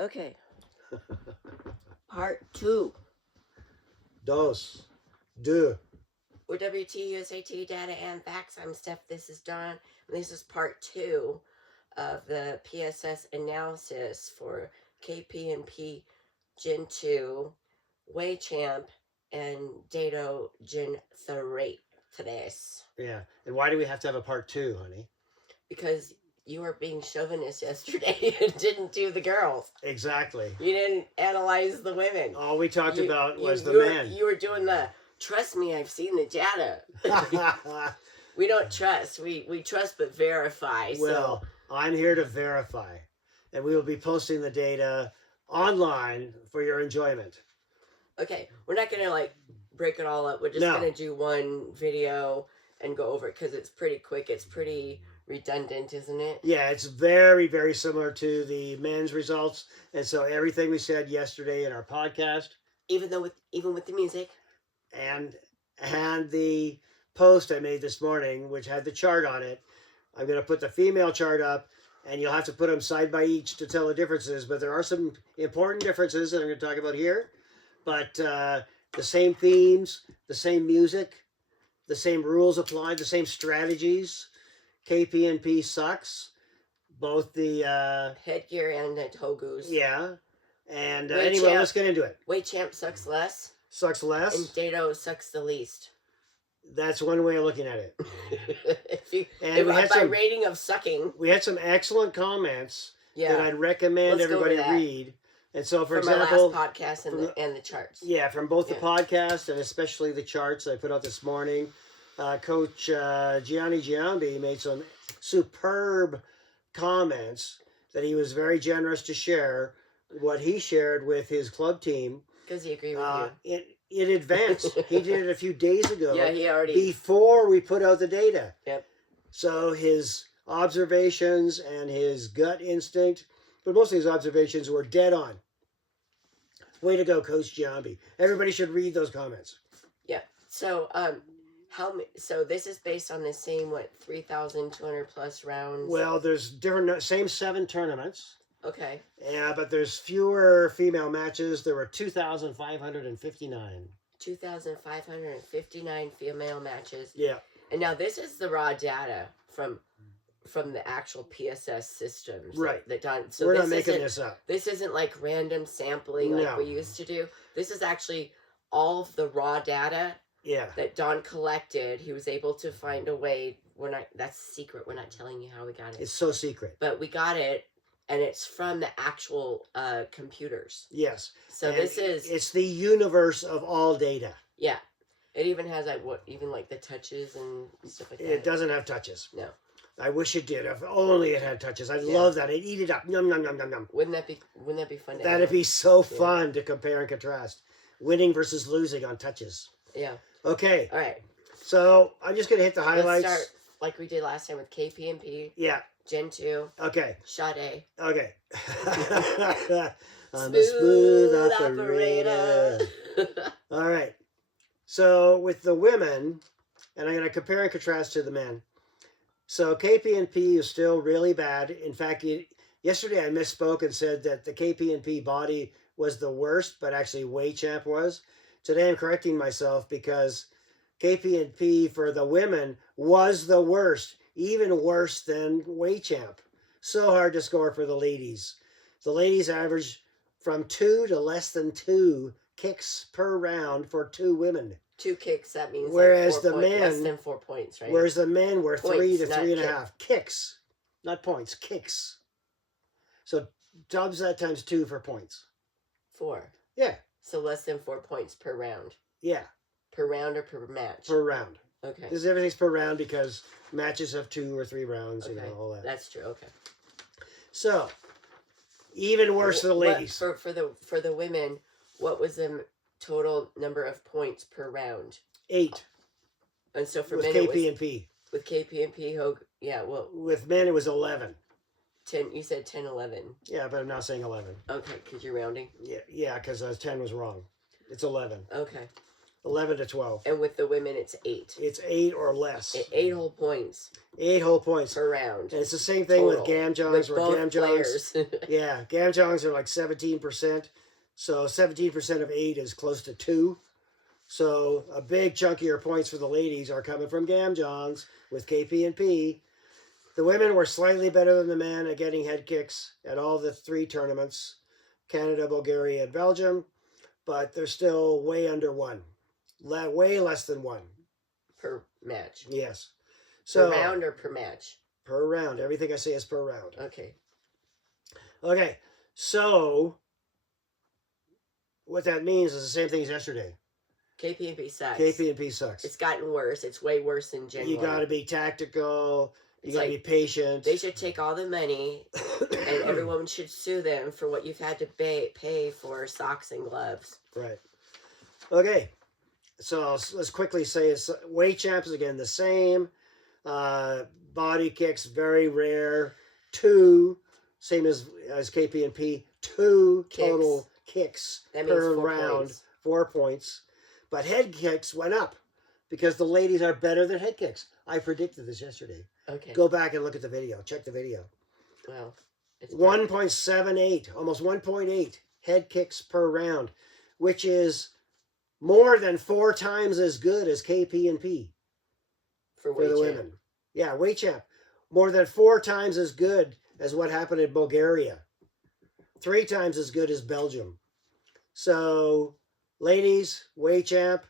Okay. Part 2. Dos. Deux. WT, USAT, Data and Facts. I'm Steph. This is Dawn. And this is part 2 of the PSS analysis for KPNP Gen2, Waychamp, and Daedo Gen3. Yeah. And why do we have to have a part 2, honey? Because you were being chauvinist yesterday and didn't do the girls. Exactly. You didn't analyze the women. All we talked about was the men. You were doing the, trust me, I've seen the data. We don't trust. We trust but verify. Well, I'm here to verify. And we will be posting the data online for your enjoyment. Okay. We're not going to break it all up. We're just going to do one video and go over it because it's pretty quick. It's pretty redundant, isn't it? Yeah, it's very, very similar to the men's results. And so everything we said yesterday in our podcast, even with the music, and the post I made this morning, which had the chart on it, I'm going to put the female chart up, and you'll have to put them side by each to tell the differences. But there are some important differences that I'm going to talk about here. But the same themes, the same music, the same rules applied, the same strategies. KPNP sucks. Both the headgear and the togus. Yeah. And anyway, let's get into it. Waychamp sucks less. Sucks less. And Daedo sucks the least. That's one way of looking at it. By rating of sucking. We had some excellent comments that I'd recommend everybody read. And so, for example, our last podcast and the charts. Yeah, from both the podcast and especially the charts I put out this morning. Coach Gianni Giambi made some superb comments that he was very generous to share what he shared with his club team. Because he agreed with you. In advance. He did it a few days ago. Yeah, he already... Before we put out the data. Yep. So his observations and his gut instinct, but mostly his observations were dead on. Way to go, Coach Giambi. Everybody should read those comments. Yeah. So, so this is based on the same 3,200 plus rounds. Well, there's different, same 7 tournaments. Okay. Yeah, but there's fewer female matches. There were 2,559. 2,559 female matches. Yeah. And now this is the raw data from the actual PSS systems. Right. So we're not making this up. This isn't like random sampling like we used to do. This is actually all of the raw data. Yeah. That Don collected. He was able to find a way. That's secret. We're not telling you how we got it. It's so secret. But we got it, and it's from the actual computers. Yes. So it's the universe of all data. Yeah. It even has the touches and stuff like that. It doesn't have touches. No. I wish it did. If only it had touches. I'd love that. I'd eat it up. Yum, yum, yum, yum, yum. Wouldn't that be fun? That'd be so fun to compare and contrast. Winning versus losing on touches. Yeah. Okay. All right. So I'm just going to hit the highlights. Let's start like we did last time with KPNP. Yeah. Gen2. Okay. Sade. Okay. I'm a smooth operator. All right. So with the women, and I'm going to compare and contrast to the men. So KPNP is still really bad. In fact, yesterday I misspoke and said that the KPNP body was the worst, but actually Waychamp was. Today I'm correcting myself because KPNP for the women was the worst, even worse than Waychamp. So hard to score for the ladies. The ladies average from 2 to less than 2 kicks per round for 2 women. 2 kicks, that means whereas the men less than 4 points, right? Whereas the men were points, 3 to 3.5 kicks, not points, kicks. So dubs that times 2 for points. 4. Yeah. So less than 4 points per round. Yeah. Per round or per match? Per round. Okay. Because everything's per round because matches have 2 or 3 rounds, all that. That's true. Okay. So even worse for the ladies. For the women, what was the total number of points per round? 8. And so for men, KPNP. With KPNP, with men it was 11. 10. You said 10, 11. Yeah, but I'm not saying 11. Okay, because you're rounding. Yeah, because 10 was wrong. It's 11. Okay. 11 to 12. And with the women, it's 8. It's 8 or less. 8 whole points 8 whole points per round. And it's the same thing with total, Gamjongs. with where both Gamjongs, players. yeah, Gamjongs are like 17%. So 17% of 8 is close to 2. So a big chunk of your points for the ladies are coming from Gamjongs with KPNP. The women were slightly better than the men at getting head kicks at all the 3 tournaments, Canada, Bulgaria, and Belgium, but they're still way under 1. Way less than 1. Per match. Yes. So, per round or per match? Per round. Everything I say is per round. Okay. Okay. So, what that means is the same thing as yesterday. KPNP sucks. KPNP sucks. It's gotten worse. It's way worse than Gen 1. You got to be tactical. You got to like, be patient. They should take all the money and everyone should sue them for what you've had to pay for socks and gloves. Right. Okay. So let's quickly say Waychamp is again the same. Body kicks, very rare. 2, same as KPNP. 2 total kicks that means per 4 round. points. 4 points. But head kicks went up because the ladies are better than head kicks. I predicted this yesterday. Okay. Go back and look at the video. Check the video. Well, it's 1.78, almost 1.8 head kicks per round, which is more than 4 times as good as KPNP for the women. Yeah, Waychamp. More than 4 times as good as what happened in Bulgaria. 3 times as good as Belgium. So, ladies, Waychamp,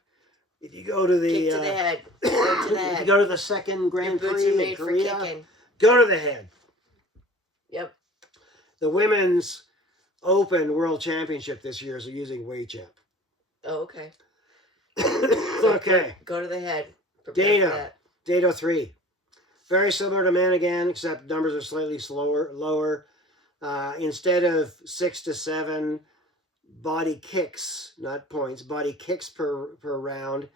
if you go to the... Kick to the head. Go to the head. If you go to the second Grand Your boots Prix are made in for Korea, kicking. go to the head. Yep. The Women's Open World Championship this year is using Waychamp. Oh, okay. Okay. Go to the head. Prepare Daedo 3. Very similar to men again, except numbers are slightly lower. Instead of 6 to 7 body kicks, not points, body kicks per round,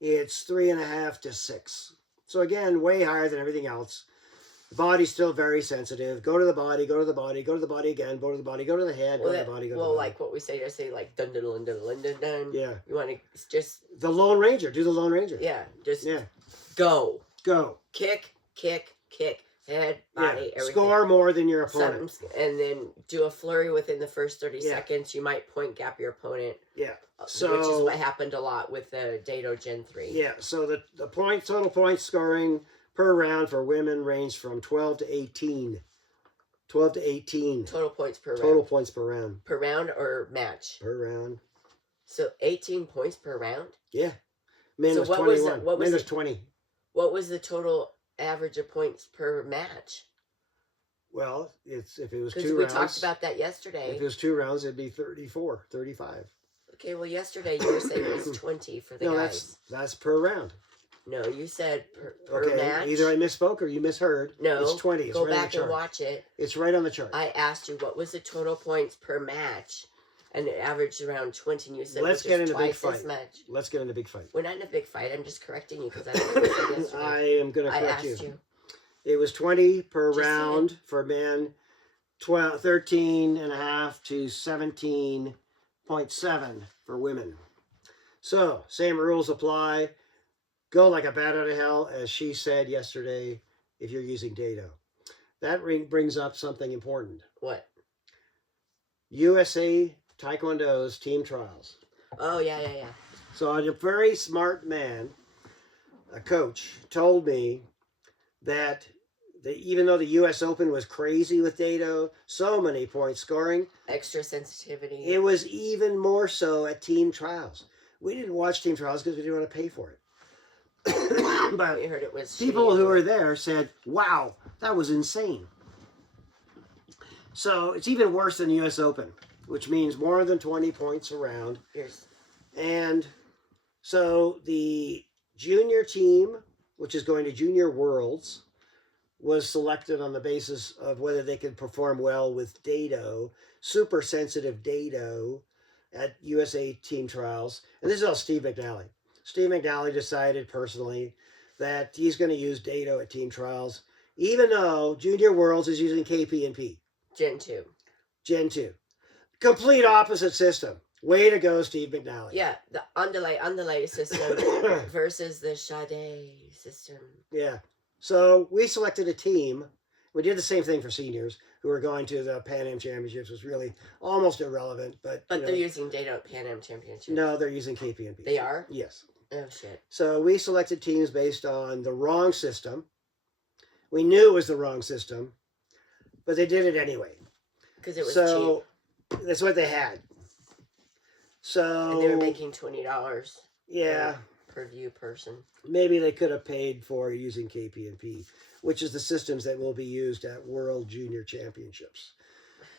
it's 3.5 to 6. So again, way higher than everything else. The body's still very sensitive. Go to the body, go to the body, go to the body again, go to the body, go to the head, go to the body, go to the body. like what we say, like dun dun dun dun dun dun. Yeah. You want to just... The Lone Ranger. Do the Lone Ranger. Yeah. Just Yeah. Go. Go. Kick, kick, kick. Head, body, everything. Score more than your opponent. And then do a flurry within the first 30 seconds. You might point gap your opponent. Yeah. So, which is what happened a lot with the Daedo Gen 3. Yeah. So the total points scoring per round for women range from 12 to 18. 12 to 18. Total points per round. Total points per round. Per round or match? Per round. So 18 points per round? Yeah. Men was 21. Men was 20. What was the total average of points per match? Well, if it was 2 rounds. Because we talked about that yesterday. If it was 2 rounds, it'd be 34, 35. Okay, well, yesterday you were saying it was 20 for the guys. That's per round. No, you said per match. Either I misspoke or you misheard. No, it's 20. It's go right on the back chart. and watch it. It's right on the chart. I asked you what was the total points per match, and it averaged around 20, and you said Let's get in a big twice fight. as much. Let's get in a big fight. We're not in a big fight. I'm just correcting you because I don't know what you said I am going to correct asked you. It was 20 per Just round for men, 13.5 to 17.7 for women. So, same rules apply. Go like a bat out of hell, as she said yesterday, if you're using Daedo. That brings up something important. What? USA Taekwondo's team trials. Oh, yeah. So a very smart man, a coach, told me that even though the U.S. Open was crazy with Daedo, so many points scoring. Extra sensitivity. It was even more so at team trials. We didn't watch team trials because we didn't want to pay for it. But we heard it was people who were there said, wow, that was insane. So it's even worse than the U.S. Open, which means more than 20 points around. Yes. And so the junior team, which is going to Junior Worlds, was selected on the basis of whether they could perform well with Daedo, super sensitive Daedo, at USA team trials. And this is all Steve McNally. Steve McNally decided personally that he's going to use Daedo at team trials, even though Junior Worlds is using KPNP. Gen 2. Gen 2. Complete opposite system. Way to go, Steve McNally. Yeah, the underlay system versus the Sade system. Yeah. So we selected a team. We did the same thing for seniors who were going to the Pan Am Championships. Was really almost irrelevant, but they're using Data Pan Am Championships. No, they're using KPNP. They are? Yes. Oh shit. So we selected teams based on the wrong system. We knew it was the wrong system, but they did it anyway. Because it was cheap. That's what they had. So and they were making $20. Yeah. Per view person. Maybe they could have paid for using KPNP, which is the systems that will be used at World Junior Championships.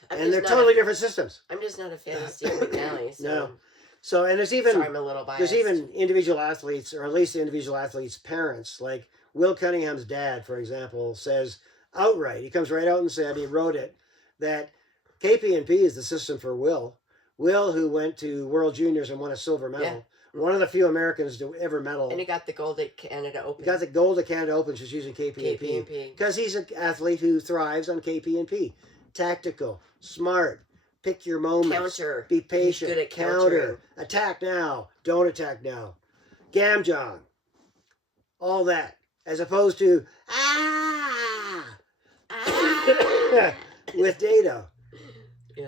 And they're totally different systems. I'm just not a fan of Steve McNally. So. No. So, and there's even, sorry, I'm a little biased. There's even individual athletes, or at least the individual athletes' parents, like Will Cunningham's dad, for example, says outright, he comes right out and said, he wrote it, that KPNP is the system for Will. Will, who went to World Juniors and won a silver medal, one of the few Americans to ever medal. And he got the gold at Canada Open. He got the gold at Canada Open just using KPNP. Because he's an athlete who thrives on KPNP. Tactical, smart, pick your moments. Counter. Be patient. He's good at counter. Attack now. Don't attack now. Gamjong. All that. As opposed to, with Daedo. Yeah.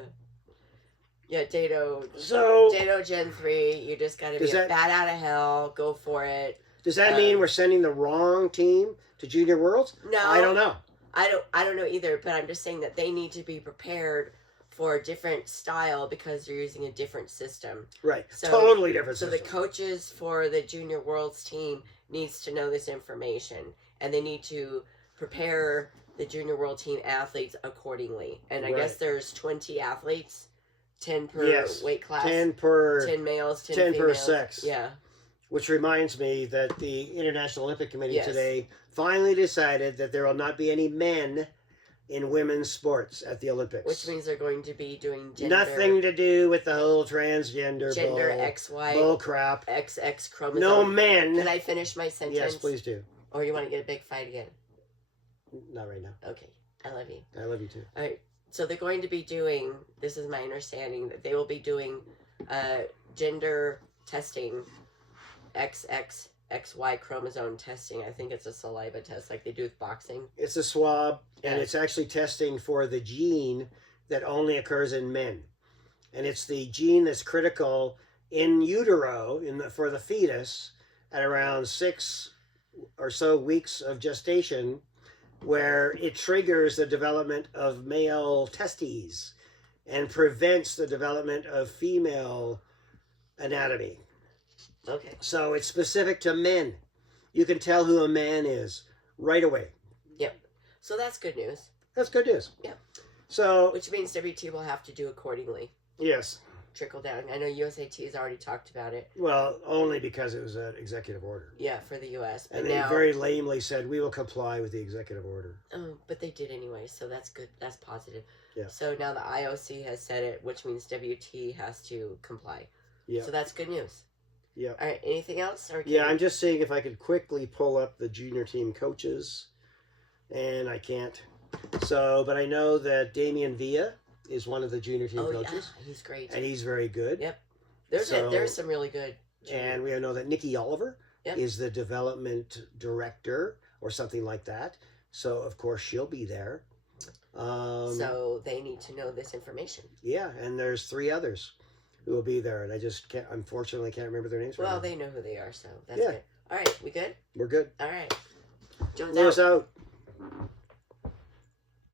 Yeah, Daedo. So Daedo Gen 3, you just got to be a bat out of hell. Go for it. Does that mean we're sending the wrong team to Junior Worlds? No. I don't know. I don't know either, but I'm just saying that they need to be prepared for a different style because they're using a different system. Right. So, totally different system. So the coaches for the Junior Worlds team needs to know this information, and they need to prepare the Junior World team athletes accordingly. And I guess there's 20 athletes, 10 per weight class. 10 males, 10 females. Per sex. Yeah. Which reminds me that the International Olympic Committee today finally decided that there will not be any men in women's sports at the Olympics. Which means they're going to be doing gender. Nothing to do with the whole transgender gender bull, XY. Bull crap. XX chromosome. No men. Can I finish my sentence? Yes, please do. Or you want to get a big fight again? Not right now. Okay. I love you. I love you too. All right. So they're going to be doing, this is my understanding, that they will be doing gender testing, XY chromosome testing. I think it's a saliva test like they do with boxing. It's a swab, and it's actually testing for the gene that only occurs in men. And it's the gene that's critical in utero for the fetus at around 6 or so weeks of gestation, where it triggers the development of male testes and prevents the development of female anatomy. Okay. So it's specific to men. You can tell who a man is right away. Yep. So that's good news. That's good news. Yep. So, which means WT will have to do accordingly. Yes. Trickle down. I know USAT has already talked about it. Well, only because it was an executive order. Yeah, for the U.S. But and they very lamely said, we will comply with the executive order. Oh, but they did anyway, so that's good. That's positive. Yeah. So now the IOC has said it, which means WT has to comply. Yeah. So that's good news. Yeah. All right. Anything else? Or I'm just seeing if I could quickly pull up the junior team coaches, and I can't. So, but I know that Damian Villa is one of the junior team coaches. Yeah, he's great. And he's very good. Yep. There's some really good. And we know that Nikki Oliver is the development director or something like that. So, of course, she'll be there. So they need to know this information. Yeah, and there's 3 others who will be there, and I just unfortunately can't remember their names right now. Well, they know who they are, so that's good. All right, we good? We're good. All right. Jones out.